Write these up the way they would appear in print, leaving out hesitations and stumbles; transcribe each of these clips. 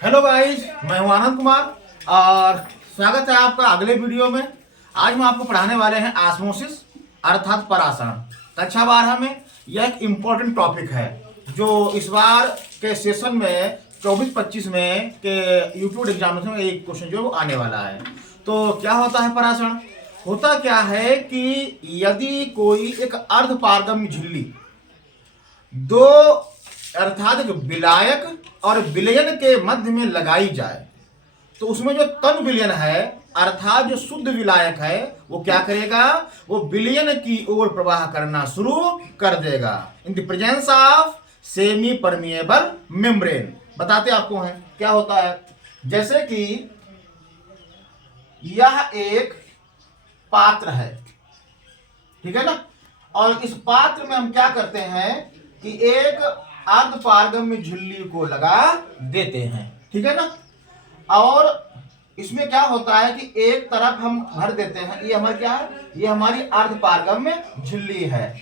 Hello guys, मैं हूं आनंद कुमार और स्वागत है आपका अगले वीडियो में। आज हम आपको पढ़ाने वाले हैं ऑस्मोसिस अर्थात परासरण कक्षा 12 में। यह एक इम्पोर्टेंट टॉपिक है जो इस बार के सेशन में 24-25 में के यूट्यूब एग्जामिनेशन में एक क्वेश्चन जो आने वाला है। तो क्या होता है परासरण? होता क्या है कि यदि कोई एक अर्ध पारगम्य झिल्ली दो अर्थात विलायक और विलयन के मध्य में लगाई जाए तो उसमें जो तन विलयन है अर्थात जो शुद्ध विलायक है वो क्या करेगा, वो विलयन की ओर प्रवाह करना शुरू कर देगा in the presence of semi permeable membrane. बताते आपको हैं क्या होता है। जैसे कि यह एक पात्र है, ठीक है ना, और इस पात्र में हम क्या करते हैं कि एक अर्ध पारगम्य झिल्ली को लगा देते हैं, ठीक है ना। और इसमें क्या होता है कि एक तरफ हम भर देते हैं, ये हमारी क्या है, ये हमारी अर्ध पारगम्य झिल्ली है।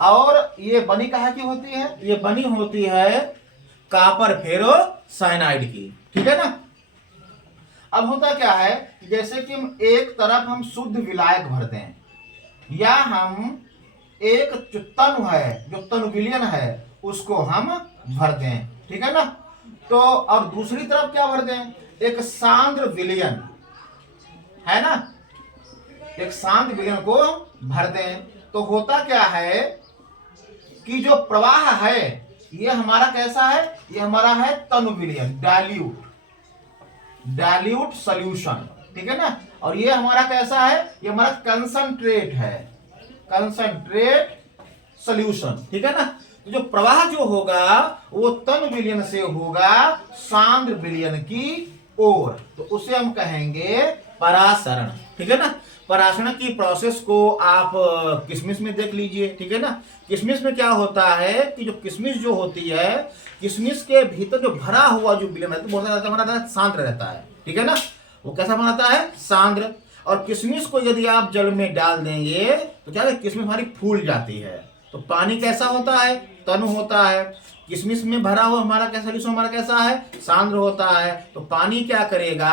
और ये बनी कहाँ की होती है, ये बनी होती है कॉपर फेरो साइनाइड की, ठीक है ना। अब होता क्या है, जैसे कि हम एक तरफ हम शुद्ध विलायक भरते हैं या हम एक जो तनु है, जो तनु विलयन है उसको हम भर दें, ठीक है ना। तो और दूसरी तरफ क्या भर दें, एक सांद्र विलयन है ना, एक सांद्र विलयन को भर दें। तो होता क्या है कि जो प्रवाह है ये हमारा कैसा है, ये हमारा है तनु विलयन, डाइल्यूट सॉल्यूशन, ठीक है ना। और ये हमारा कैसा है, ये हमारा कंसंट्रेट है, कंसंट्रेट सॉल्यूशन, ठीक है ना। तो जो प्रवाह जो होगा वो तन विलयन से होगा सांद्र विलयन की ओर, तो उसे हम कहेंगे परासरण, ठीक है ना। परासरण की प्रोसेस को आप किशमिश में देख लीजिए, ठीक है ना। किशमिश में क्या होता है कि जो किशमिश जो होती है, किशमिश के भीतर जो भरा हुआ जो विलयन है तो बहुत ज्यादा सांद्र रहता है, ठीक है ना। वो कैसा बनाता है, सांद्र। और किशमिश को यदि आप जल में डाल देंगे तो क्या है, किशमिश हमारी फूल जाती है। तो पानी कैसा होता है, तनु होता है। किशमिश में भरा हुआ हमारा कैसा सॉल्यूशन हमारा कैसा है, सांद्र होता है। तो पानी क्या करेगा,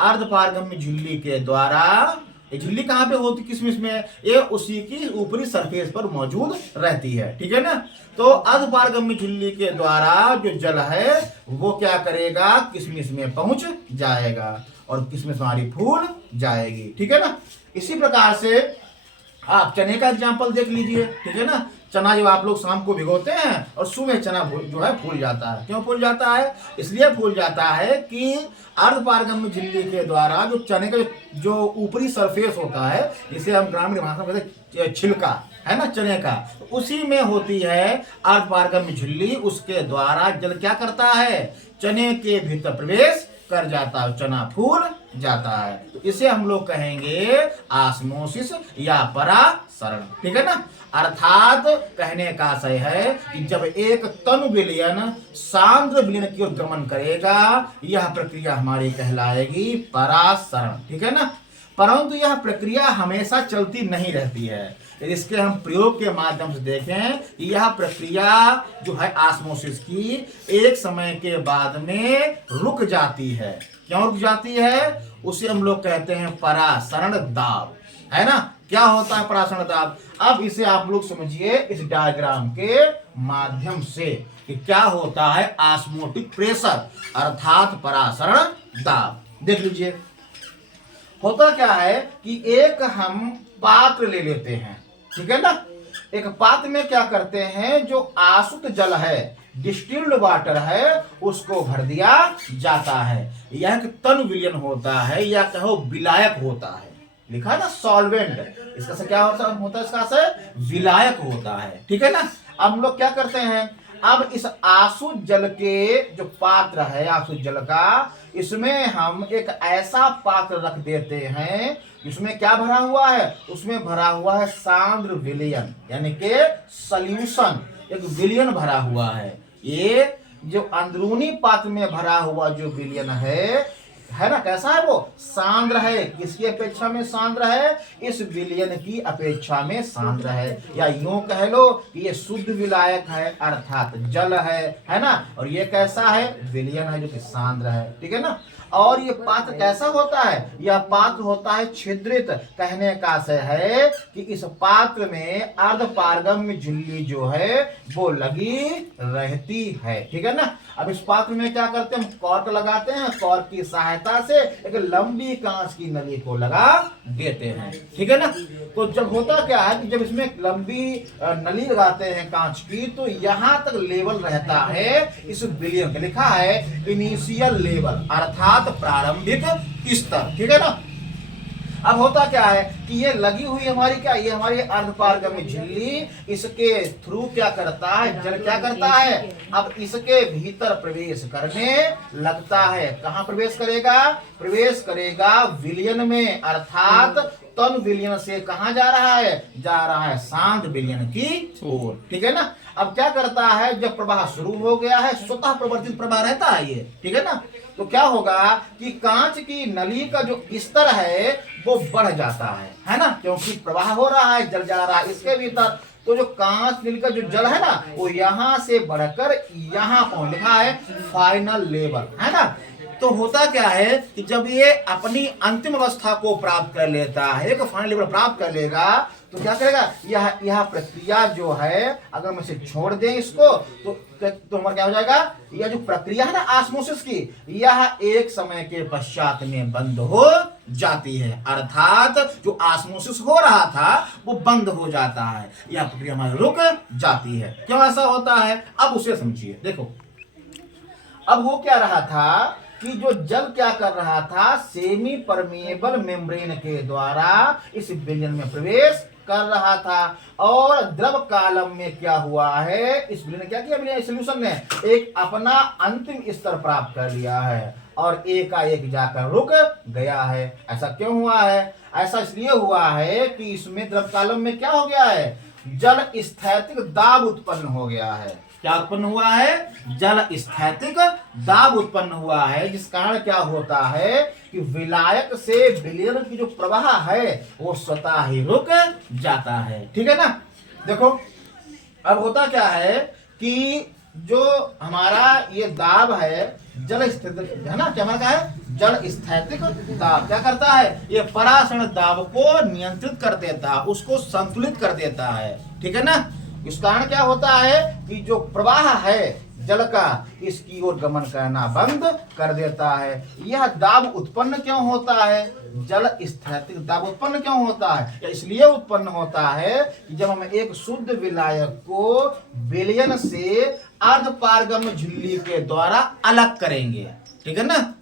अर्ध पारगम्य झिल्ली के द्वारा, ये झिल्ली कहाँ पे होती किशमिश में, ये उसी की ऊपरी सरफेस पर मौजूद रहती है, ठीक है ना। तो अर्ध पारगम्य झिल्ली के द्वारा जो जल है वो क्या करेगा, किशमिश में पहुंच जाएगा और किशमिश हमारी फूल जाएगी, ठीक है ना। इसी प्रकार से आप चने का एग्जाम्पल देख लीजिए, ठीक है ना। चना जब आप लोग शाम को भिगोते हैं और सुबह चना जो है फूल जाता है। क्यों फूल जाता है, इसलिए फूल जाता है कि अर्ध पारगम्य झिल्ली के द्वारा जो चने का जो ऊपरी सरफेस होता है, जिसे हम ग्रामीण भाषा में कहते हैं छिलका है ना चने का, तो उसी में होती है अर्ध पारगम्य झिल्ली। उसके द्वारा जल क्या करता है, चने के भीतर प्रवेश कर जाता है, चना फूल जाता है। तो इसे हम लोग कहेंगे ऑस्मोसिस या परासरण, ठीक है ना। अर्थात कहने का आशय है कि जब एक तनु विलयन सांद्र विलयन की ओर गमन करेगा, यह प्रक्रिया हमारी कहलाएगी परासरण, ठीक है ना। परंतु यह प्रक्रिया हमेशा चलती नहीं रहती है। इसके हम प्रयोग के माध्यम से देखें कि यह प्रक्रिया जो है ऑस्मोसिस की एक समय के बाद में रुक जाती है। क्यों रुक जाती है, उसे हम लोग कहते हैं परासरण दाब, है ना। क्या होता है परासरण दाब, अब इसे आप लोग समझिए इस डायग्राम के माध्यम से कि क्या होता है ऑस्मोटिक प्रेशर अर्थात परासरण दाब। देख लीजिए होता क्या है कि एक हम पात्र ले लेते हैं, ठीक है ना। एक पात्र में क्या करते हैं, जो आसुत जल है, डिस्टिल्ड वाटर है, उसको भर दिया जाता है। यह एक तन विलयन होता है या कहो विलायक होता है, लिखा है ना सॉल्वेंट, इसका से क्या होता है, इसका से विलायक होता है, ठीक है ना। अब हम लोग क्या करते हैं, अब इस आसुत जल के जो पात्र है आसुत जल का, इसमें हम एक ऐसा पात्र रख देते हैं जिसमें क्या भरा हुआ है, उसमें भरा हुआ है सांद्र विलयन यानी कि सॉल्यूशन, एक विलयन भरा हुआ है। ये जो अंदरूनी पात्र में भरा हुआ जो विलयन है है ना, कैसा है वो, सांद्र है। किसकी अपेक्षा में सांद्र है, इस विलयन की अपेक्षा में सांद्र है। या यूं कह लो कि ये शुद्ध विलायक है अर्थात जल है ना, और ये कैसा है, विलयन है जो कि सांद्र है, ठीक है ना। और ये पात्र कैसा होता है, यह पात्र होता है छिद्रित। कहने का आशय है कि इस पात्र में अर्धपारगम्य झिल्ली जो है वो लगी रहती है, ठीक है ना। अब इस पात्र में क्या करते हैं, हम कॉर्क लगाते हैं, कॉर्क की सहायता से एक लंबी कांच की नली को लगा देते हैं, ठीक है ना। तो जब होता क्या है कि जब इसमें लंबी नली लगाते हैं कांच की, तो यहां तक लेवल रहता है इस विलयन, लिखा है इनिशियल लेवल अर्थात प्रारंभिक स्तर, ठीक है ना। अब होता क्या है कि ये लगी हुई हमारी क्या, ये हमारी अर्धपारगम्य झिल्ली, इसके थ्रू क्या करता है, जल क्या करता है, अब इसके भीतर प्रवेश करने लगता है। कहां प्रवेश करेगा, प्रवेश करेगा विलयन में, अर्थात तन विलयन से कहां जा रहा है, जा रहा है शांत विलयन की ओर, ठीक है ना। अब क्या करता है, जब प्रवाह शुरू हो गया है, स्वतः प्रवर्तित प्रवाह रहता है ये, ठीक है ना। तो क्या होगा कि कांच की नली का जो स्तर है वो बढ़ जाता है ना, क्योंकि प्रवाह हो रहा है, जल जा रहा है इसके भीतर। तो जो कांच नली का जो जल है ना, वो यहां से बढ़कर यहां पहुंच, लिखा है फाइनल लेवल, है ना। तो होता क्या है कि जब ये अपनी अंतिम अवस्था को प्राप्त कर लेता है, एक फाइनल लेवल प्राप्त कर लेगा, तो क्या करेगा, यह प्रक्रिया जो है अगर हम इसे छोड़ दें इसको, तो हमारा क्या हो जाएगा, यह जो प्रक्रिया है ना ऑस्मोसिस की, यह एक समय के पश्चात में बंद हो जाती है, अर्थात जो ऑस्मोसिस हो रहा था वो बंद हो जाता है, यह प्रक्रिया हमारी रुक जाती है। क्यों ऐसा होता है, अब उसे समझिए। देखो अब हो क्या रहा था कि जो जल क्या कर रहा था, सेमी परमिएबल मेम्ब्रेन के द्वारा इस विलयन में प्रवेश कर रहा था, और द्रव कालम में क्या हुआ है, इस विलयन ने क्या किया, सॉल्यूशन ने एक अपना अंतिम स्तर प्राप्त कर लिया है और एकाएक जाकर रुक गया है। ऐसा क्यों हुआ है, ऐसा इसलिए हुआ है कि इसमें द्रव कालम में क्या हो गया है, जल स्थैतिक दाब उत्पन्न हो गया है। क्या उत्पन्न हुआ है, जल स्थैतिक दाब उत्पन्न हुआ है, जिस कारण क्या होता है कि विलायक से विलयन की जो प्रवाह है वो स्वतः ही रुक जाता है, ठीक है ना। देखो अब होता क्या है कि जो हमारा ये दाब है जल स्थैतिक है ना, क्या हमारा है, जल स्थैतिक दाब क्या करता है, ये पराशरण दाब को नियंत्रित कर देता है, उसको संतुलित कर देता है, ठीक है ना। इस कारण क्या होता है कि जो प्रवाह है जल का, इसकी ओर गमन करना बंद कर देता है। यह दाब उत्पन्न क्यों होता है, जल स्थैतिक दाब उत्पन्न क्यों होता है, इसलिए उत्पन्न होता है कि जब हम एक शुद्ध विलायक को विलयन से अर्धपारगम्य झिल्ली के द्वारा अलग करेंगे, ठीक है ना।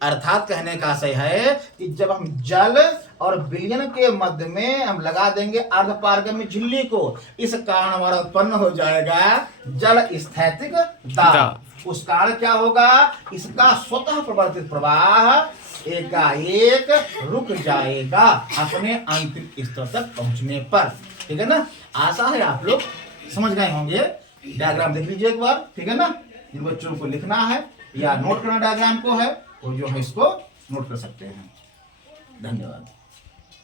अर्थात कहने का आशय है कि जब हम जल और विलयन के मध्य में हम लगा देंगे अर्धपारगम्य झिल्ली को, इस कारण हमारा उत्पन्न हो जाएगा जल स्थैतिक दाब। उस कारण क्या होगा, इसका स्वतः प्रवर्तित प्रवाह एकाएक रुक जाएगा अपने अंतिम स्तर तक पहुंचने पर, ठीक है ना। आशा है आप लोग समझ गए होंगे। डायग्राम देख लीजिए एक बार, ठीक है ना। इन बच्चों को लिखना है या नोट करना डायग्राम को है, तो जो है इसको नोट कर सकते हैं। धन्यवाद।